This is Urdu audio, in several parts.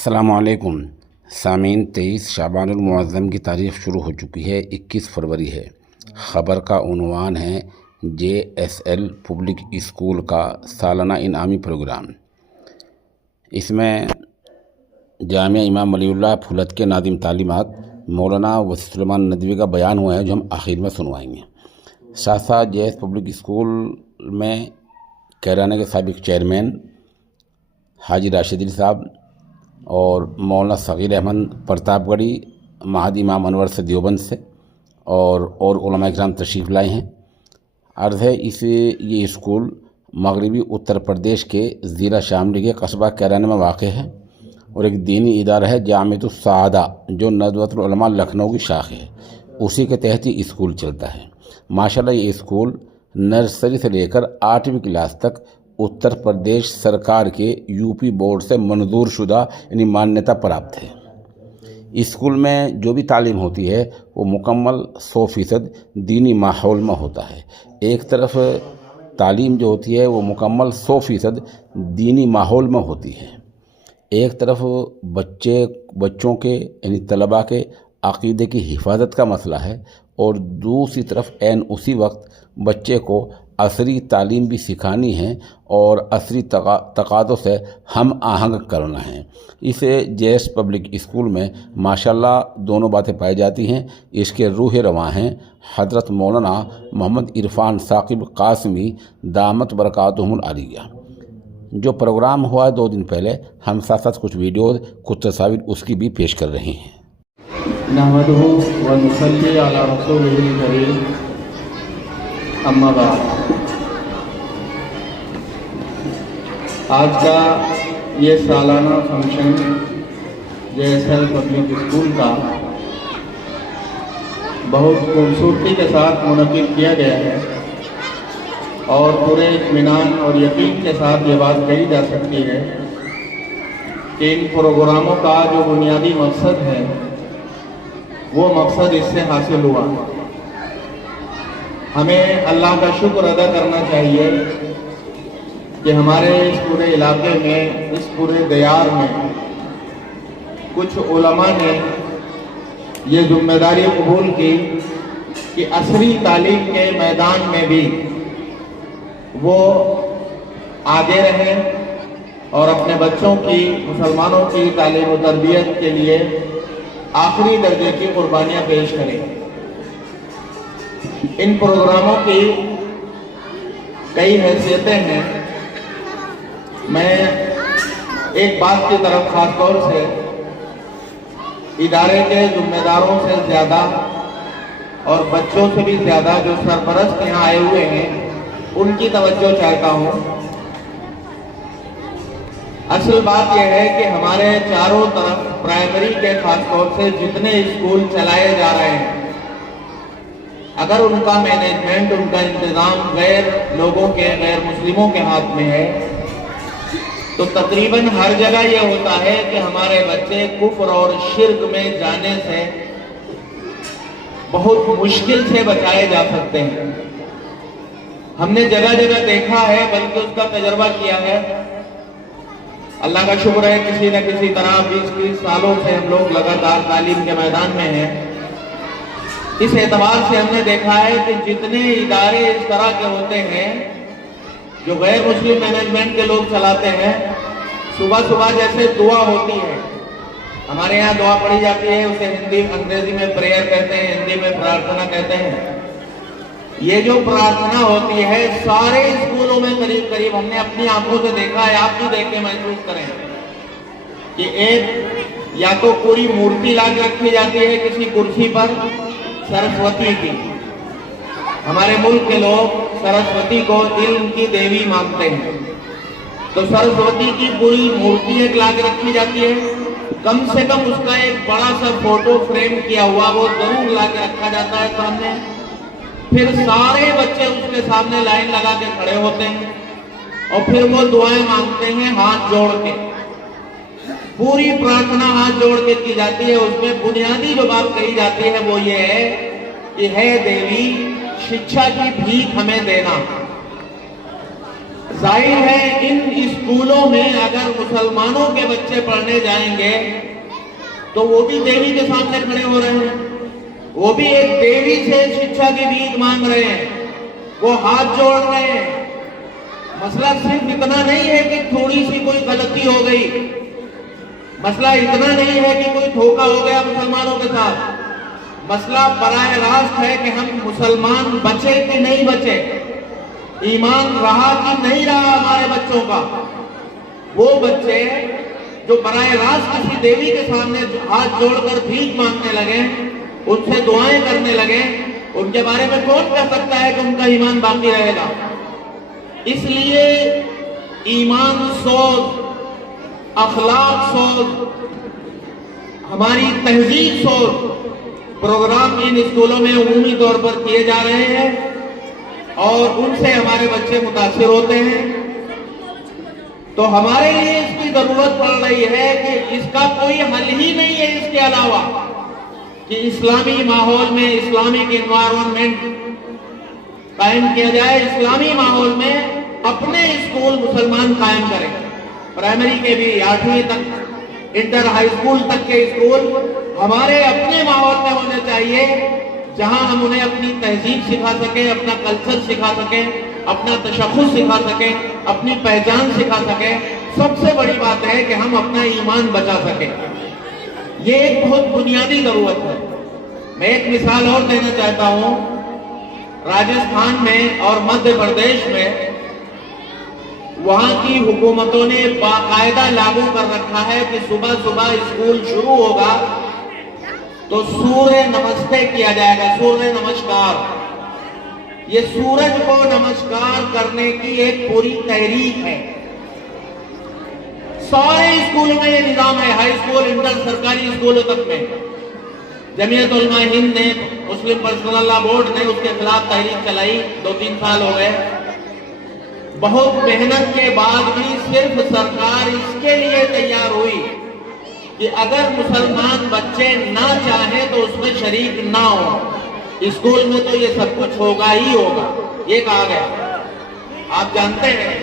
السلام علیکم سامعین، 23 شعبان المعظم کی تاریخ شروع ہو چکی ہے، 21 فروری ہے۔ خبر کا عنوان ہے JSL پبلک اسکول کا سالانہ انعامی پروگرام۔ اس میں جامعہ امام ولی اللہ پھولت کے ناظم تعلیمات مولانا وسیع سلیمان ندوی کا بیان ہوا ہے، جو ہم آخر میں سنوائیں گے۔ ساتھ ساتھ JS پبلک اسکول میں کیرانہ کے سابق چیئرمین حاجی راشد علی صاحب اور مولانا صغیر احمد پرتاپ گڑھی معہد امام انور سے دیوبند سے اور علماء اکرام تشریف لائے ہیں۔ عرض ہے یہ اسکول مغربی اتر پردیش کے ضلع شاملی کے قصبہ کیرانہ میں واقع ہے اور ایک دینی ادارہ ہے جامعۃ السعادہ، جو ندوۃ العلماء لکھنؤ کی شاخ ہے، اسی کے تحت ہی اسکول چلتا ہے۔ ماشاءاللہ یہ اسکول نرسری سے لے کر 8ویں کلاس تک اتر پردیش سرکار کے UP بورڈ سے منظور شدہ یعنی مانیتا پراپت ہے۔ اسکول میں جو بھی تعلیم ہوتی ہے وہ مکمل 100% دینی ماحول میں ہوتا ہے۔ ایک طرف تعلیم جو ہوتی ہے وہ مکمل 100% دینی ماحول میں ہوتی ہے، ایک طرف بچوں کے یعنی طلباء کے عقیدے کی حفاظت کا مسئلہ ہے اور دوسری طرف عین اسی وقت بچے کو عصری تعلیم بھی سکھانی ہے اور عصری تقاضوں سے ہم آہنگ کرنا ہے۔ اس JS پبلک اسکول میں ماشاءاللہ دونوں باتیں پائی جاتی ہیں۔ اس کے روح رواں ہیں حضرت مولانا محمد عرفان ثاقب قاسمی دامت برکاتہم العالیہ۔ جو پروگرام ہوا ہے 2 دن پہلے، ہم ساتھ ساتھ کچھ ویڈیوز، کچھ تصاویر اس کی بھی پیش کر رہے ہیں۔ نحمدہ و نصلی علی رسولہ الکریم، اما بعد۔ آج کا یہ سالانہ فنکشن JSL پبلک اسکول کا بہت خوبصورتی کے ساتھ منعقد کیا گیا ہے اور پورے اطمینان اور یقین کے ساتھ یہ بات کہی جا سکتی ہے کہ ان پروگراموں کا جو بنیادی مقصد ہے وہ مقصد اس سے حاصل ہوا۔ ہمیں اللہ کا شکر ادا کرنا چاہیے کہ ہمارے اس پورے علاقے میں، اس پورے دیار میں کچھ علماء نے یہ ذمہ داری قبول کی کہ عصری تعلیم کے میدان میں بھی وہ آگے رہیں اور اپنے بچوں کی، مسلمانوں کی تعلیم و تربیت کے لیے آخری درجے کی قربانیاں پیش کریں۔ ان پروگراموں کی کئی حیثیتیں ہیں۔ میں ایک بات کی طرف خاص طور سے ادارے کے ذمہ داروں سے زیادہ اور بچوں سے بھی زیادہ جو سرپرست یہاں آئے ہوئے ہیں ان کی توجہ چاہتا ہوں۔ اصل بات یہ ہے کہ ہمارے چاروں طرف پرائمری کے خاص طور سے جتنے اسکول چلائے جا رہے ہیں، اگر ان کا مینجمنٹ، ان کا انتظام غیر لوگوں کے، غیر مسلموں کے ہاتھ میں ہے تو تقریباً ہر جگہ یہ ہوتا ہے کہ ہمارے بچے کفر اور شرک میں جانے سے بہت مشکل سے بچائے جا سکتے ہیں۔ ہم نے جگہ جگہ دیکھا ہے، بلکہ اس کا تجربہ کیا ہے۔ اللہ کا شکر ہے کسی نہ کسی طرح 20-30 سالوں سے ہم لوگ لگاتار تعلیم کے میدان میں ہیں۔ اس اعتبار سے ہم نے دیکھا ہے کہ جتنے ادارے اس طرح کے ہوتے ہیں جو غیر مسلم مینجمنٹ کے لوگ چلاتے ہیں، صبح صبح جیسے دعا ہوتی ہے، ہمارے یہاں دعا پڑھی جاتی ہے، اسے انگریزی میں پریئر کہتے ہیں، ہندی میں پرارتھنا کہتے ہیں۔ یہ جو پرارتھنا ہوتی ہے سارے اسکولوں میں قریب ہم نے اپنی آنکھوں سے دیکھا ہے، آپ بھی دیکھیں، محسوس کریں کہ ایک یا تو پوری مورتی لا کے رکھی جاتی ہے کسی کرسی پر سرسوتی کی۔ ہمارے ملک کے لوگ سرسوتی کو علم کی دیوی مانتے ہیں، تو سرسوتی کی پوری مورتی ایک لا کے رکھی جاتی ہے، کم سے کم اس کا ایک بڑا سا فوٹو فریم کیا ہوا وہ ضرور لا کے رکھا جاتا ہے سامنے۔ پھر سارے بچے اس کے سامنے لائن لگا کے کھڑے ہوتے ہیں اور پھر وہ دعائیں مانگتے ہیں ہاتھ جوڑ کے۔ پوری پرارتھنا ہاتھ جوڑ کے کی جاتی ہے۔ اس میں بنیادی جو بات کہی جاتی ہے وہ یہ ہے کہ ہے دیوی، شکشا کی بھیک ہمیں دینا۔ ظاہر ہے ان اسکولوں میں اگر مسلمانوں کے بچے پڑھنے جائیں گے تو وہ بھی دیوی کے سامنے کھڑے ہو رہے ہیں، وہ بھی ایک دیوی سے شکشا کی بھیک مانگ رہے ہیں، وہ ہاتھ جوڑ رہے ہیں۔ مسئلہ صرف اتنا نہیں ہے کہ تھوڑی سی کوئی غلطی ہو گئی، مسئلہ اتنا نہیں ہے کہ کوئی دھوکہ ہو گیا مسلمانوں کے ساتھ، مسئلہ براہ راست ہے کہ ہم مسلمان بچے کہ نہیں بچے، ایمان رہا کہ نہیں رہا ہمارے بچوں کا۔ وہ بچے جو براہ راست کسی دیوی کے سامنے ہاتھ جوڑ کر بھیک مانگنے لگے، ان سے دعائیں کرنے لگے، ان کے بارے میں کون کہہ سکتا ہے کہ ان کا ایمان باقی رہے گا؟ اس لیے ایمان سوز، اخلاق سوز، ہماری تہذیب سوز پروگرام ان اسکولوں میں عمومی طور پر کیے جا رہے ہیں اور ان سے ہمارے بچے متاثر ہوتے ہیں۔ تو ہمارے لیے اس کی ضرورت پڑ رہی ہے کہ اس کا کوئی حل ہی نہیں ہے اس کے علاوہ کہ اسلامی ماحول میں اسلامک انوائرمنٹ قائم کیا جائے، اسلامی ماحول میں اپنے اسکول مسلمان قائم کریں، پرائمری کے بھی 8ویں تک، انٹر ہائی اسکول تک کے اسکول ہمارے اپنے ماحول میں ہونے چاہیے، جہاں ہم انہیں اپنی تہذیب سکھا سکیں، اپنا کلچر سکھا سکیں، اپنا تشخص سکھا سکیں، اپنی پہچان سکھا سکیں۔ سب سے بڑی بات ہے کہ ہم اپنا ایمان بچا سکیں، یہ ایک بہت بنیادی ضرورت ہے۔ میں ایک مثال اور دینا چاہتا ہوں، راجستھان میں اور مدھیہ پردیش میں وہاں کی حکومتوں نے باقاعدہ لاگو کر رکھا ہے کہ صبح صبح اسکول شروع ہوگا تو سورہ نمستے کیا جائے گا، سورہ نمسکار۔ یہ سورج کو نمسکار کرنے کی ایک پوری تحریک ہے۔ سارے اسکولوں میں یہ نظام ہے، ہائی اسکول، انٹر، سرکاری اسکولوں تک میں۔ جمعیت علماء ہند نے، مسلم پرسنل لا بورڈ نے اس کے خلاف تحریک چلائی، 2-3 سال ہو گئے۔ بہت محنت کے بعد بھی صرف سرکار اس کے لیے تیار ہوئی کہ اگر مسلمان بچے نہ چاہیں تو اس میں شریک نہ ہو، اسکول میں تو یہ سب کچھ ہوگا ہی ہوگا، یہ کہا گیا۔ آپ جانتے ہیں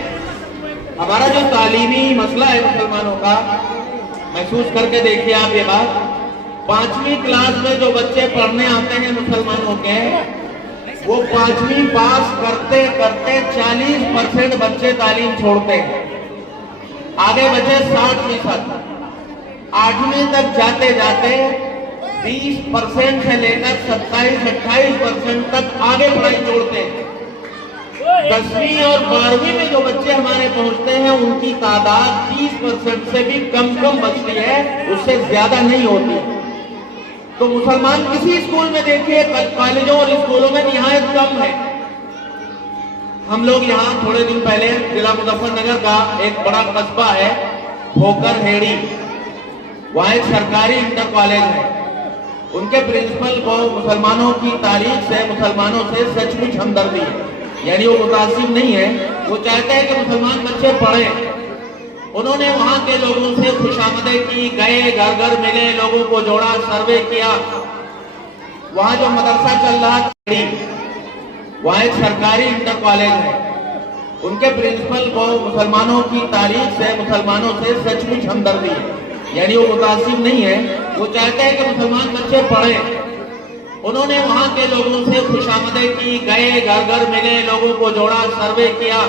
ہمارا جو تعلیمی مسئلہ ہے مسلمانوں کا، محسوس کر کے دیکھیے آپ یہ بات، 5ویں کلاس میں جو بچے پڑھنے آتے ہیں مسلمانوں کے، وہ 5ویں پاس کرتے کرتے 40% بچے تعلیم چھوڑتے ہیں، آگے بچے 60%۔ 8ویں تک جاتے جاتے 20% سے لے کر 27-28% تک آگے پڑھائی چھوڑتے ہیں۔ 10ویں اور 12ویں میں جو بچے ہمارے پہنچتے ہیں ان کی تعداد 30% سے بھی کم بچتی ہے، اس سے زیادہ نہیں ہوتی۔ تو مسلمان کسی اسکول میں دیکھیے، کالجوں اور اسکولوں میں نہایت کم ہے۔ ہم لوگ یہاں تھوڑے دن پہلے ضلع مظفر نگر کا ایک بڑا قصبہ ہے بھوکر ہیڑی، وہاں ایک سرکاری انٹر کالج ہے، ان کے پرنسپل کو مسلمانوں کی تاریخ سے، مسلمانوں سے سچ مچ ہمدردی ہے، یعنی وہ متاثر نہیں ہے، وہ چاہتے ہیں کہ مسلمان بچے پڑھیں۔ انہوں نے وہاں کے لوگوں سے خوش آمدید کی، گئے، گھر گھر ملے، لوگوں کو جوڑا، سروے کیا۔ وہاں جو مدرسہ چل رہا تھا، وہاں ایک سرکاری انٹر کالج ہے، ان کے پرنسپل کو مسلمانوں کی تاریخ سے، مسلمانوں سے سچ مچ ہمدردی ہے، یعنی وہ متاثر نہیں ہے، وہ چاہتے ہیں کہ مسلمان بچے پڑھیں۔ انہوں نے وہاں کے لوگوں سے خوش آمدید کی، گئے، گھر گھر ملے، لوگوں کو جوڑا، سروے کیا۔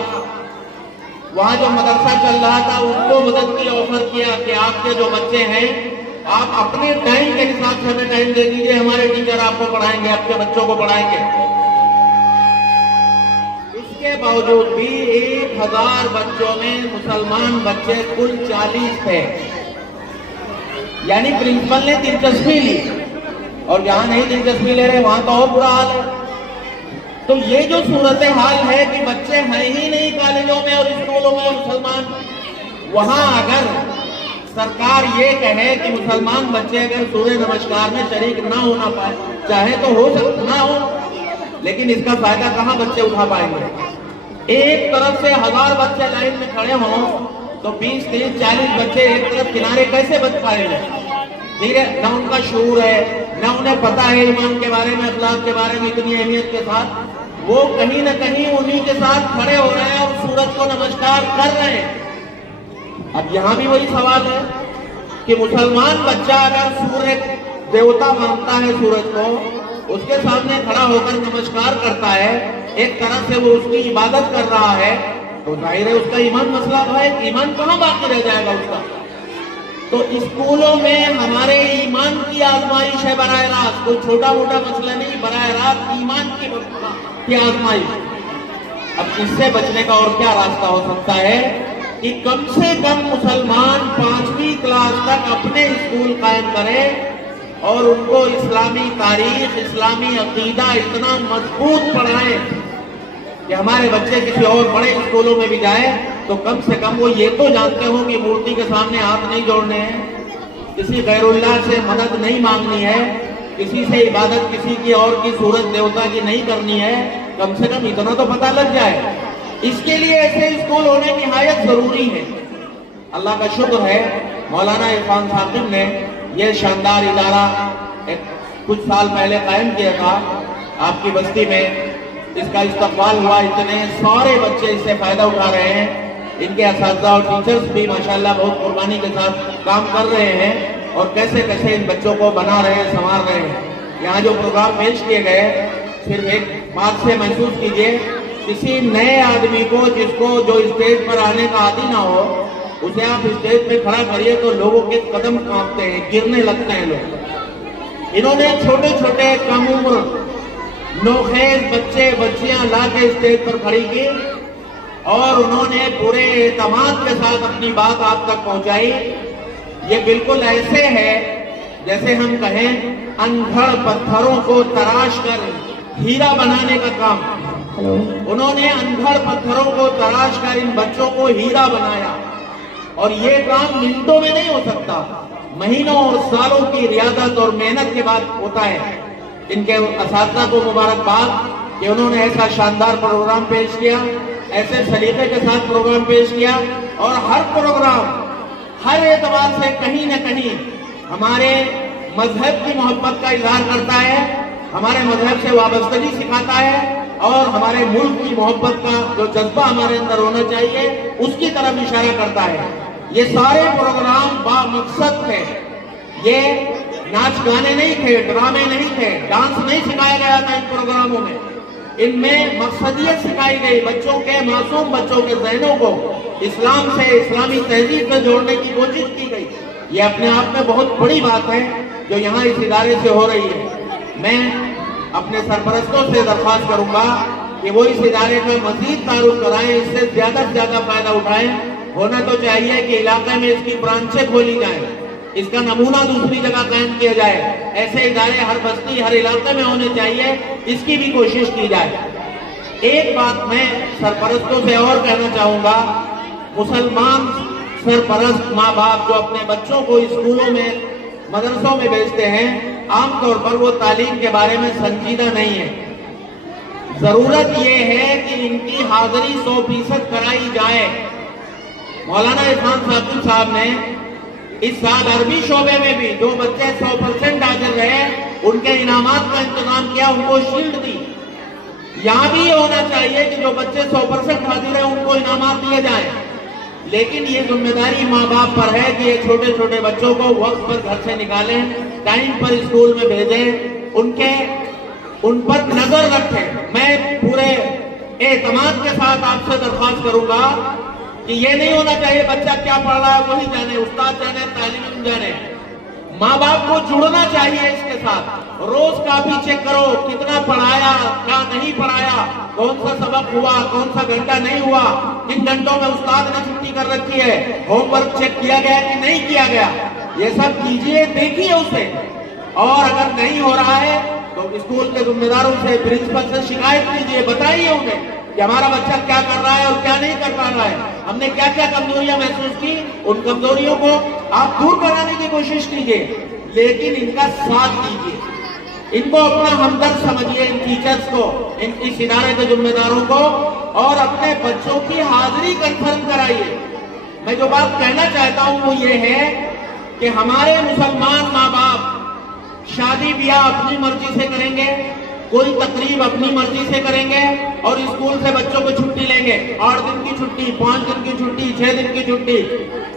وہاں جو مدرسہ چل رہا تھا ان کو مدد کی آفر کیا کہ آپ کے جو بچے ہیں آپ اپنے ٹائم کے حساب سے ہمیں ٹائم دے دیجئے، ہمارے ٹیچر آپ کو پڑھائیں گے، آپ کے بچوں کو پڑھائیں گے۔ اس کے باوجود بھی 1000 بچوں میں مسلمان بچے کل 40 تھے، یعنی پرنسپل نے دلچسپی لی، اور جہاں نہیں دلچسپی لے رہے وہاں تو اور برا حال ہے۔ تو یہ جو صورتحال ہے کہ بچے ہیں ہی نہیں کالجوں میں اور اسکولوں میں مسلمان، وہاں اگر سرکار یہ کہے کہ مسلمان بچے اگر سورہ نمسکار میں شریک نہ ہونا پائے چاہے تو ہو سکتا نہ ہو، لیکن اس کا فائدہ کہاں بچے اٹھا پائیں گے؟ ایک طرف سے 1000 بچے لائن میں کھڑے ہوں تو 20, 30, 40 بچے ایک طرف کنارے کیسے بچ پائیں گے؟ ٹھیک ہے، نہ ان کا شعور ہے، نہ انہیں پتا ہے ایمان کے بارے میں، اخلاق کے بارے میں اتنی اہمیت کے ساتھ، وہ کہیں نہ کہیں انہی کے ساتھ کھڑے ہو رہے ہیں اور سورج کو نمسکار کر رہے ہیں۔ اب یہاں بھی وہی سوال ہے کہ مسلمان بچہ اگر سورج دیوتا مانتا ہے سورج کو، اس کے سامنے کھڑا ہو کر نمسکار کرتا ہے، ایک طرح سے وہ اس کی عبادت کر رہا ہے، تو ظاہر ہے اس کا ایمان مسئلہ ہے، ایمان کہاں باقی رہ جائے گا اس کا؟ تو اسکولوں میں ہمارے ایمان کی آزمائش ہے براہ راست، کوئی چھوٹا موٹا مسئلہ نہیں، براہ راست ایمان کی آزمائش۔ اب اس سے بچنے کا اور کیا راستہ ہو سکتا ہے کہ کم سے کم مسلمان 5ویں کلاس تک اپنے اسکول قائم کرے اور ان کو اسلامی تاریخ، اسلامی عقیدہ اتنا مضبوط پڑھائیں کہ ہمارے بچے کسی اور بڑے اسکولوں میں بھی جائیں تو کم سے کم وہ یہ تو جانتے ہوں کہ مورتی کے سامنے ہاتھ نہیں جوڑنے ہیں، کسی غیر اللہ سے مدد نہیں مانگنی ہے، کسی سے عبادت کسی کی اور کی صورت دیوتا کی نہیں کرنی ہے، کم سے کم اتنا تو پتہ لگ جائے۔ اس کے لیے ایسے اسکول ہونے نہایت ضروری ہے۔ اللہ کا شکر ہے مولانا عرفان ثاقب نے یہ شاندار ادارہ کچھ سال پہلے قائم کیا تھا آپ کی بستی میں، اس کا استقبال ہوا، اتنے سارے بچے اس سے فائدہ اٹھا رہے ہیں، ان کے اساتذہ اور ٹیچرز بھی ماشاءاللہ بہت قربانی کے ساتھ کام کر رہے ہیں اور کیسے کیسے ان بچوں کو بنا رہے ہیں، سنوار رہے ہیں۔ یہاں جو پروگرام پیش کیے گئے، صرف ایک بات سے محسوس کیجئے، کسی نئے آدمی کو جس کو جو اسٹیج پر آنے کا عادی نہ ہو، اسے آپ اسٹیج پہ کھڑا کریے تو لوگوں کے قدم کانپتے ہیں، گرنے لگتے ہیں لوگ۔ انہوں نے چھوٹے چھوٹے کم عمر نوخیز بچے بچیاں لا کے اسٹیج پر کھڑی کی اور انہوں نے پورے اعتماد کے ساتھ اپنی بات آپ تک پہنچائی۔ یہ بالکل ایسے ہے جیسے ہم کہیں انگھڑ پتھروں کو تراش کر ہیرا بنانے کا کام۔ انہوں نے انگھڑ پتھروں کو تراش کر ان بچوں کو ہیرا بنایا، اور یہ کام منٹوں میں نہیں ہو سکتا، مہینوں اور سالوں کی ریاضت اور محنت کے بعد ہوتا ہے۔ ان کے اساتذہ کو مبارکباد کہ انہوں نے ایسا شاندار پروگرام پیش کیا، ایسے سلیقے کے ساتھ پروگرام پیش کیا، اور ہر پروگرام ہر اعتبار سے کہیں نہ کہیں ہمارے مذہب کی محبت کا اظہار کرتا ہے، ہمارے مذہب سے وابستگی سکھاتا ہے، اور ہمارے ملک کی محبت کا جو جذبہ ہمارے اندر ہونا چاہیے اس کی طرف اشارہ کرتا ہے۔ یہ سارے پروگرام با مقصد تھے، یہ ناچ گانے نہیں تھے، ڈرامے نہیں تھے، ڈانس نہیں سکھایا گیا تھا ان پروگراموں میں۔ ان میں مقصدیت سکھائی گئی، بچوں کے، معصوم بچوں کے ذہنوں کو اسلام سے، اسلامی تہذیب سے جوڑنے کی کوشش کی گئی۔ یہ اپنے آپ میں بہت بڑی بات ہے جو یہاں اس ادارے سے ہو رہی ہے۔ میں اپنے سرپرستوں سے درخواست کروں گا کہ وہ اس ادارے کا مزید تعارف کرائیں، اس سے زیادہ سے زیادہ فائدہ اٹھائیں۔ ہونا تو چاہیے کہ علاقے میں اس کی برانچیں کھولی جائیں، اس کا نمونہ دوسری جگہ قائم کیا جائے، ایسے ادارے ہر بستی ہر علاقے میں ہونے چاہیے، اس کی بھی کوشش کی جائے۔ ایک بات میں سرپرستوں سے اور کہنا چاہوں گا، مسلمان سرپرست ماں باپ جو اپنے بچوں کو اسکولوں میں مدرسوں میں بھیجتے ہیں، عام طور پر وہ تعلیم کے بارے میں سنجیدہ نہیں ہے۔ ضرورت یہ ہے کہ ان کی حاضری 100% کرائی جائے۔ مولانا عرفان ثاقب صاحب نے اس سال عربی شعبے میں بھی جو بچے 100% حاضر رہے ان کے انعامات کا انتظام کیا، ان کو شیلڈ دی۔ یہاں بھی یہ ہونا چاہیے کہ جو بچے 100% حاضر ہیں ان کو انعامات دیے جائیں، لیکن یہ ذمہ داری ماں باپ پر ہے کہ یہ چھوٹے چھوٹے بچوں کو وقت پر گھر سے نکالیں، ٹائم پر اسکول میں بھیجیں، ان پر نظر رکھیں۔ میں پورے اعتماد کے ساتھ آپ سے درخواست کروں گا کہ یہ نہیں ہونا چاہیے بچہ کیا پڑھ رہا ہے وہی جانے، استاد جانے، طالب علم جانے۔ ماں باپ کو جڑنا چاہیے اس کے ساتھ، روز کاپی چیک کرو، کتنا پڑھایا، کیا نہیں پڑھایا، کون سا سبق ہوا، کون سا گھنٹہ نہیں ہوا، کن گھنٹوں میں استاد نے چھٹی کر رکھی ہے، ہوم ورک چیک کیا گیا کہ نہیں کیا گیا، یہ سب کیجئے، دیکھیے اسے۔ اور اگر نہیں ہو رہا ہے تو اسکول کے ذمہ داروں سے، پرنسپل سے شکایت کیجئے، بتائیے انہیں کہ ہمارا بچہ کیا کر رہا ہے اور کیا نہیں کر پا رہا ہے، ہم نے کیا کیا کمزوریاں محسوس کی، ان کمزوریوں کو آپ دور کرانے کی کوشش کیجئے، لیکن ان کا ساتھ دیجئے، ان کو اپنا ہمدرد سمجھیے، ان ٹیچرز کو، ان اس ادارے کے ذمہ داروں کو، اور اپنے بچوں کی حاضری کنفرم کرائیے۔ میں جو بات کہنا چاہتا ہوں وہ یہ ہے کہ ہمارے مسلمان ماں باپ شادی بیاہ اپنی مرضی سے کریں گے، کوئی تقریب اپنی مرضی سے کریں گے اور اسکول سے بچوں کو چھٹی لیں گے, 8 دن کی چھٹی, 5 دن کی چھٹی, 6 دن کی چھٹی.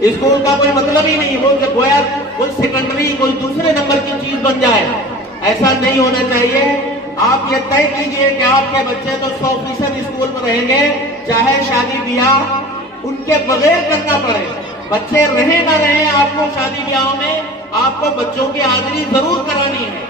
اسکول کا کوئی مطلب ہی نہیں, وہ گویا کوئی سیکنڈری, کوئی دوسرے نمبر کی چیز بن جائے. ایسا نہیں ہونا چاہیے. آپ یہ طے کیجئے کہ آپ کے بچے تو 100% اسکول میں رہیں گے, چاہے شادی بیاہ ان کے بغیر کرنا پڑے. بچے رہیں نہ رہیں, آپ کو شادی بیاہوں میں آپ کو بچوں کی حاضری ضرور کرانی ہے.